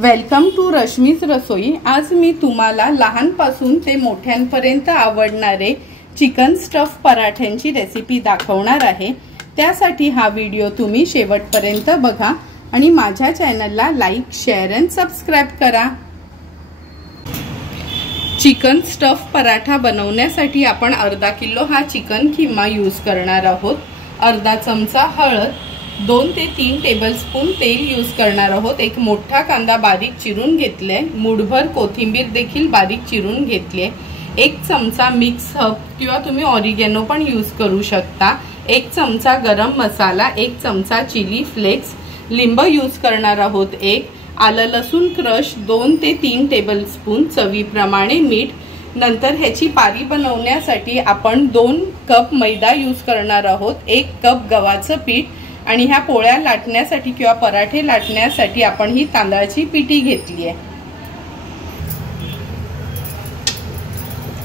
Welcome to Rashmi's रसोई। आज मी तुम्हाला लहानपासून ते मोठ्यांपर्यंत आवडणारे चिकन स्टफ पराठ्यांची रेसिपी दाखवणार आहे। त्यासाठी हा व्हिडिओ तुम्ही शेवटपर्यंत बघा आणि माझ्या चॅनलला लाईक, शेअर आणि सबस्क्राइब करा। चिकन स्टफ पराठा बनवण्यासाठी आपण अर्धा किलो हा चिकन किमा यूज करणार आहोत। अर्धा चमचा हळद, 2 ते 3 टेबलस्पून तेल यूज करणार आहोत। एक मोठा कांदा बारीक चिरून घेतले, मुठभर कोथिंबीर देखील बारीक चिरून घेतली, 1 चमचा मिक्स हर्ब किंवा तुम्ही ऑरिगॅनो पण यूज करू शकता, 1 चमचा गरम मसाला, 1 चमचा चिली फ्लेक्स, लिंब यूज करणार आहोत 1, आलं लसूण क्रश 2 ते 3 टेबलस्पून, चवीप्रमाणे मीठ। नंतर ह्याची पारी बनवण्यासाठी आपण 2 कप मैदा यूज करणार आहोत, 1 कप गव्हाचं पीठ आणि ह्या पोळ्या लाटण्यासाठी किंवा पराठे लाटण्यासाठी आपण ही तांदळाची पिठी घेतली आहे।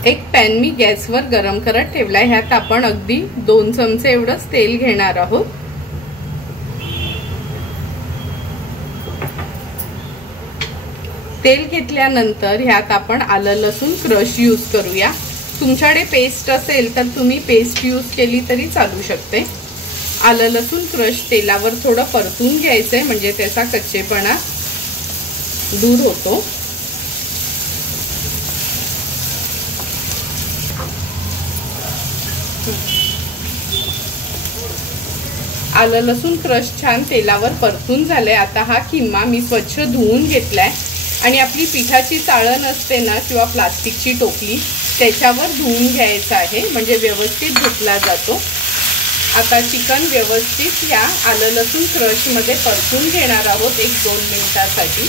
एक पॅन मी गॅसवर गरम करत ठेवलाय, ह्यात आपण अगदी 2 चमचे एवढंच तेल घेणार आहोत। तेल घेतल्यानंतर ह्यात आपण आलं लसूण क्रश यूज करूया। तुमच्याकडे पेस्ट असेल तर तुम्ही पेस्ट यूज केली तरी चालू शकते। आलं लसूण क्रश तेलावर थोडं परतून घ्यायचंय म्हणजे त्याचा कच्चेपणा दूर होतो। आलं लसूण क्रश छान तेलावर परतून झाले। आता हा किमा मी स्वच्छ धुवून घेतलाय आणि आपली पिठाची चाळण असते ना किंवा प्लास्टिकची टोपली त्याच्यावर धुवून घ्यायचं आहे म्हणजे व्यवस्थित धुतला जातो। आता चिकन व्यवस्थित या आलं लसूण क्रश मध्ये परतून घेणार आहोत 1-2 मिनिटांसाठी।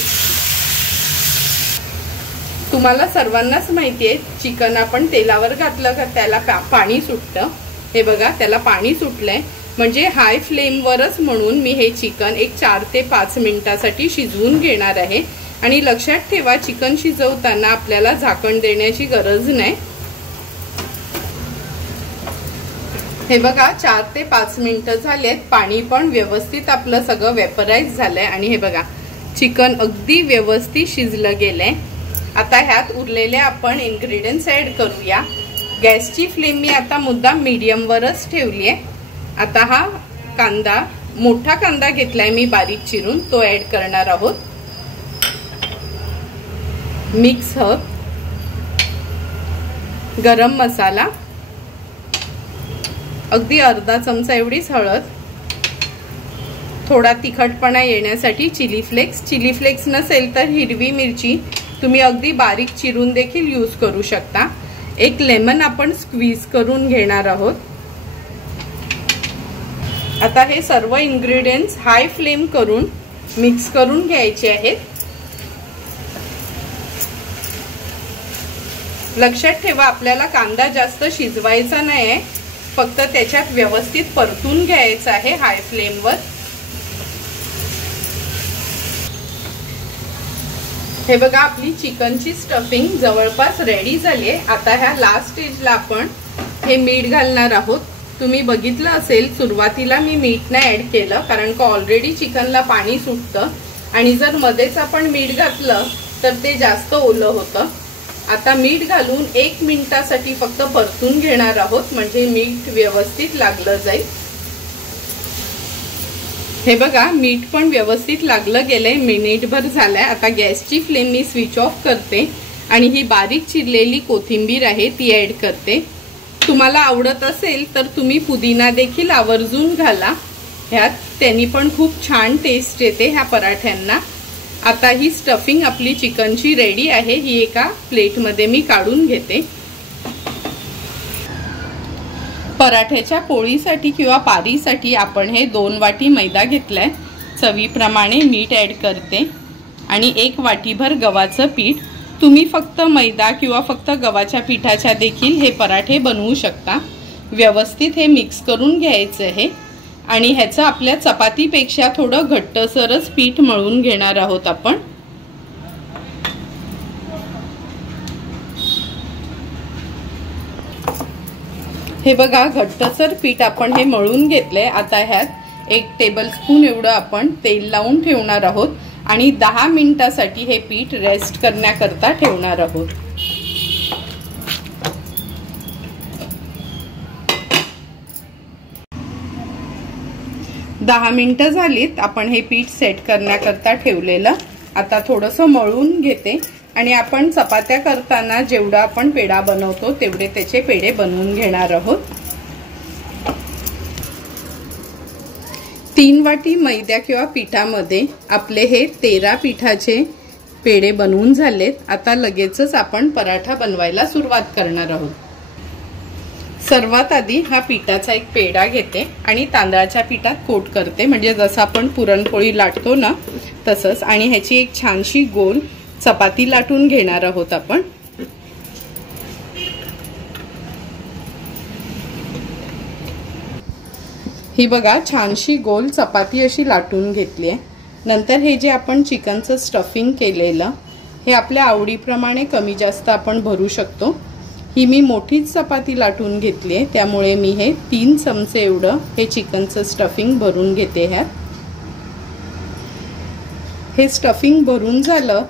तुम्हाला सर्वांनाच माहिती आहे चिकन आपण तेलावर घातलं का त्याला पाणी सुटतं। हे बघा त्याला पाणी सुटलंय म्हणजे हाय फ्लेम वरच म्हणून मी हे चिकन एक 4 ते 5 मिनिटांसाठी शिजवून घेणार आहे। आणि लक्षात ठेवा चिकन शिजवताना आपल्याला झाकण देण्याची गरज नाही। हे बघा 4 ते 5 मिनिटं झालेत, पाणी पण व्यवस्थित आपलं सगळं वेपराइज झालंय आणि हे बघा चिकन अगदी व्यवस्थित शिजलं गेलंय। आता ह्यात उरलेले आपण इन्ग्रेडियंट्स ऍड करूया। गॅसची फ्लेम मी आता मुद्दाम मीडियम वरच ठेवली आहे। आता हा कांदा, मोठा कांदा घेतलाय मी बारीक चिरून, तो ऍड करणार आहोत। मिक्स हर्ब, गरम मसाला, अगदी अर्धा चमचा एवढीच हळद, थोडा तिखटपणा येण्यासाठी चिली फ्लेक्स। चिली फ्लेक्स नसेल तर हिरवी मिरची तुम्ही अगदी बारीक चिरून देखील यूज करू शकता। एक लेमन आपण स्क्वीज करून घेणार आहोत। आता हे सर्व इन्ग्रेडियंट्स हाय फ्लेम करून मिक्स करून घ्यायचे आहेत। लक्षात ठेवा आपल्याला कांदा जास्त शिजवायचा नाहीये, फक्त त्याच्यात व्यवस्थित परतून घ्यायचं आहे हाय फ्लेमवर। हे बघा आपली चिकनची स्टफिंग जवळपास रेडी झाली आहे। आता ह्या लास्ट स्टेजला आपण हे मीठ घालणार आहोत। तुम्ही बघितलं असेल सुरुवातीला मी मीठ नाही ऍड केलं कारण का ऑलरेडी चिकनला पाणी सुटतं आणि जर मध्येच आपण मीठ घातलं तर ते जास्त ओलं होतं। आता मीठ घालून 1 मिनिटासाठी फक्त परतून घेणार आहोत म्हणजे मीठ व्यवस्थित लागलं जाईल। हे बघा मीठ पण व्यवस्थित लागलं गेलंय, मिनिटभर झालंय। आता गॅसची फ्लेम मी स्विच ऑफ करते आणि ही बारीक चिरलेली कोथिंबीर आहे ती ऍड करते। तुम्हाला आवडत असेल तर तुम्ही पुदिना देखील आवर्जून घाला ह्यात, त्यांनी पण खूप छान टेस्ट येते ह्या पराठ्यांना। आता ही स्टफिंग आपली चिकनची रेडी आहे, ही एका प्लेटमध्ये मी काढून घेते। पराठ्याच्या पोळीसाठी किंवा पारीसाठी आपण हे 2 वाटी मैदा घेतलाय, चवीप्रमाणे मीठ ऍड करते आणि 1 वाटीभर गव्हाचं पीठ। तुम्ही फक्त मैदा किंवा फक्त गव्हाच्या पिठाच्या देखील हे पराठे बनवू शकता। व्यवस्थित हे मिक्स करून घ्यायचं आहे आणि ह्याचं आपल्या चपातीपेक्षा थोडं घट्टसरच पीठ मळून घेणार आहोत आपण। हे बघा घट्टसर पीठ आपण हे मळून घेतलंय। आता ह्यात 1 टेबलस्पून एवढं आपण तेल लावून ठेवणार आहोत आणि 10 मिनिटासाठी हे पीठ रेस्ट करण्याकरता ठेवणार आहोत। दहा मिनिटं झालीत आपण हे पीठ सेट करण्याकरता ठेवलेलं। आता थोडंसं मळून घेते आणि आपण चपात्या करताना जेवढा आपण पेढा बनवतो तेवढे त्याचे पेढे बनवून घेणार आहोत। 3 वाटी मैदा किंवा पिठामध्ये आपले हे 13 पिठाचे पेढे बनवून झालेत। आता लगेचच आपण पराठा बनवायला सुरुवात करणार आहोत। सर्वात आधी हा पिठाचा एक पेढा घेते आणि तांदळाच्या पिठात कोट करते, म्हणजे जसं आपण पुरणपोळी लाटतो ना तसंच। आणि ह्याची एक छानशी गोल चपाती लाटून घेणार आहोत आपण। ही बघा छानशी गोल चपाती अशी लाटून घेतली आहे। नंतर हे जे आपण चिकनचं स्टफिंग केलेलं हे आपल्या आवडीप्रमाणे कमी जास्त आपण भरू शकतो। ही मी मोठीच चपाती लाटून घेतली आहे, त्यामुळे मी हे 3 चमचे एवढं हे चिकनचं स्टफिंग भरून घेते ह्यात। हे स्टफिंग भरून झालं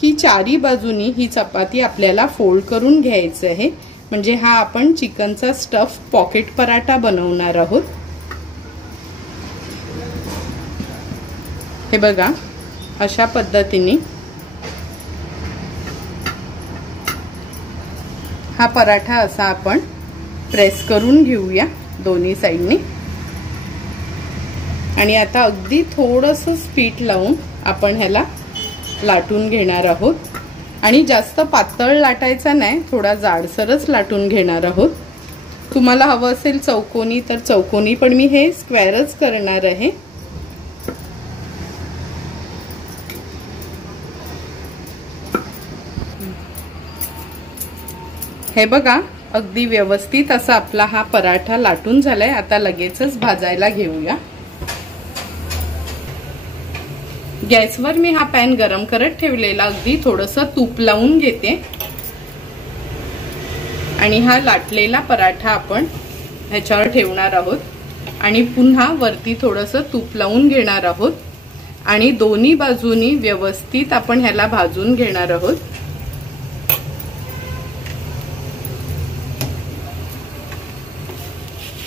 की चारी बाजूनी ही चपाती आपल्याला फोल्ड करून घ्यायचं आहे, म्हणजे हा आपण चिकनचा स्टफ पॉकेट पराठा बनवणार आहोत। हे बघा अशा पद्धतीने हा पराठा असा आपण प्रेस करून घेऊया दोन्ही साइडनी। आणि आता अगदी थोडंसं पीठ लावून आपण ह्याला लाटून घेणार आहोत। आणि जास्त पातळ लाटायचा नाही, थोडा जाडसरच लाटून घेणार आहोत। तुम्हाला हवं असेल चौकोनी तर चौकोनी, पण मी हे स्क्वेअरच करणार आहे। हे बघा अगदी व्यवस्थित असा आपला हा पराठा लाटून झालाय। आता लगेचच भाजायला घेऊया। गॅसवर मी हा पॅन गरम करत ठेवलेला, अगदी थोडंसं तूप लावून घेते आणि हा लाटलेला पराठा आपण ह्याच्यावर ठेवणार आहोत आणि पुन्हा वरती थोडंसं तूप लावून घेणार आहोत आणि दोन्ही बाजूनी व्यवस्थित आपण ह्याला भाजून घेणार आहोत।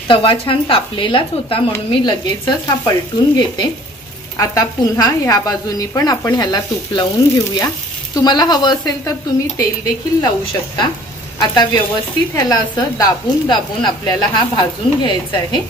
तवा छान तापलेलाच होता म्हणून मी लगेचच हा पलटून घेते। आता पुन्हा ह्या बाजूनी पण आपण ह्याला तूप लावून घेऊया। तुम्हाला हवं असेल तर तुम्ही तेल देखील लावू शकता। आता व्यवस्थित ह्याला असं दाबून दाबून आपल्याला हा भाजून घ्यायचा आहे।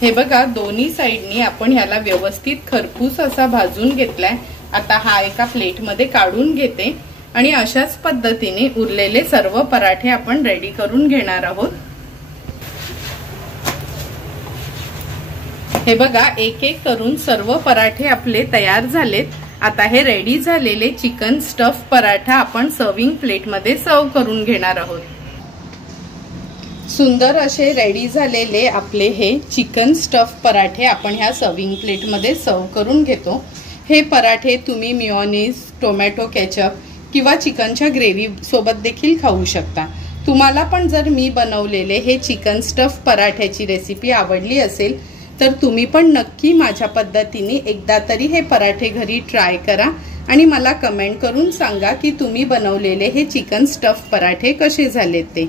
हे बघा दोन्ही साइडनी आपण ह्याला व्यवस्थित खरपूस असा भाजून घेतलाय। आता हा एका प्लेटमध्ये काढून घेते आणि अशाच पद्धतीने उरलेले सर्व पराठे आपण रेडी करून घेणार आहोत। हे बघा एक एक करून सर्व पराठे आपले तयार झालेत। आता हे रेडी झालेले चिकन स्टफ पराठा आपण सर्विंग प्लेटमध्ये सर्व करून घेणार आहोत। सुंदर असे रेडी झालेले आपले हे चिकन स्टफ पराठे आपण ह्या सर्विंग प्लेटमध्ये सर्व करून घेतो। हे पराठे तुम्ही मेयोनीज, टोमॅटो केचप किंवा चिकनच्या ग्रेव्ही सोबत देखील खाऊ शकता। तुम्हाला पण जर मी बनवलेले हे चिकन स्टफ पराठ्याची रेसिपी आवडली असेल तर तुम्ही पण नक्की माझ्या पद्धतीने एकदा तरी हे पराठे घरी ट्राय करा आणि मला कमेंट करून सांगा की तुम्ही बनवलेले हे चिकन स्टफ पराठे कसे झालेत ते।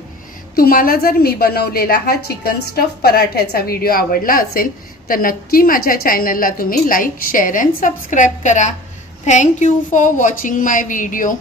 तुम्हाला जर मी बनवलेला हा चिकन स्टफ पराठ्याचा व्हिडिओ आवडला असेल तर नक्की माझ्या चॅनलला तुम्ही लाईक, शेअर अँड सबस्क्राइब करा। Thank you for watching my video.